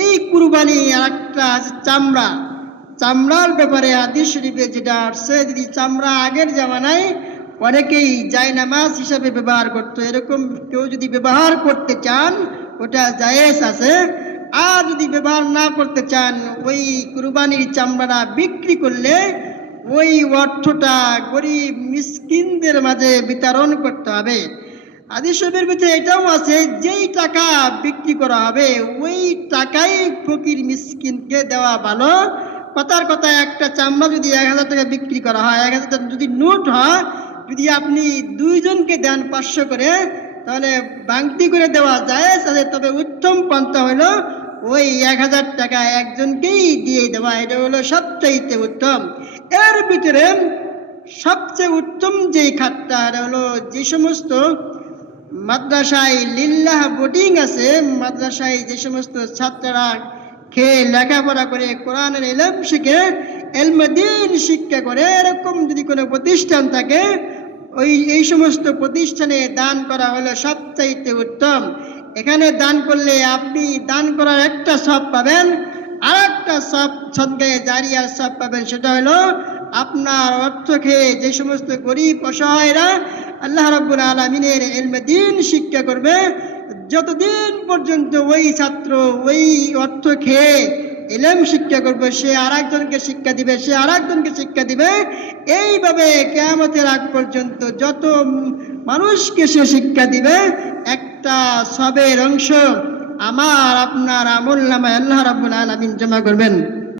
এই কুরবানি আর একটা চামড়া, চামড়ার ব্যাপারে হাদিস শরীফে যেটা আসছে, যদি চামড়া আগের জামানায় অনেকেই জায়নামাজ হিসাবে ব্যবহার করতো, এরকম কেউ যদি ব্যবহার করতে চান ওটা জায়েজ আছে। আর যদি ব্যবহার না করতে চান, ওই কুরবানির চামড়াটা বিক্রি করলে ওই অর্থটা গরিব মিসকিনদের মাঝে বিতরণ করতে হবে। হাদিস শরীফের ভিতরে এটাও আছে, যেই টাকা বিক্রি করা হবে ওই টাকাই ফকির মিসকিনকে দেওয়া ভালো। কথার কথা, একটা চামড়া যদি 1000 টাকা বিক্রি করা হয়, 1000 টাকা যদি নোট হয়, যদি আপনি দুইজনকে দেন 500 করে, তাহলে ভাঙতি করে দেওয়া যায়। তবে উত্তম পন্থা হলো ওই 1000 টাকা একজনকেই দিয়ে দেওয়া, এটা হলো সবচাইতে উত্তম। এর ভিতরে সবচেয়ে উত্তম যেই খাতটা হলো, যে সমস্ত মাদ্রাসায় লিল্লাহ বোর্ডিং আছে, মাদ্রাসায় যে সমস্ত ছাত্ররা খেয়ে লেখাপড়া করে কোরআনের ইলম শিখে এলমদিন শিক্ষা করে, এরকম যদি কোনো প্রতিষ্ঠান থাকে, এই সমস্ত প্রতিষ্ঠানে দান করা হলো সবচাইতে উত্তম। এখানে দান করলে আপনি দান করার একটা সব পাবেন, আর একটা সব সদকায়ে জারিয়ার সব পাবেন। সেটা হলো আপনার অর্থ খেয়ে যে সমস্ত গরিব অসহায়রা আল্লাহ রাব্বুল আলামিনের ইলমে দ্বীন শিক্ষা করবে, যতদিন পর্যন্ত ওই ছাত্র ওই অর্থ খেয়ে ইলম শিক্ষা করবে, সে আরেকজনকে শিক্ষা দিবে, সে আরেকজনকে শিক্ষা দিবে। এইভাবে কিয়ামতের আগ পর্যন্ত যত মানুষকে সে শিক্ষা দিবে, একটা সবের অংশ আমার আপনার আমল নামায় আল্লাহ রাব্বুল আলামিন জমা করবেন।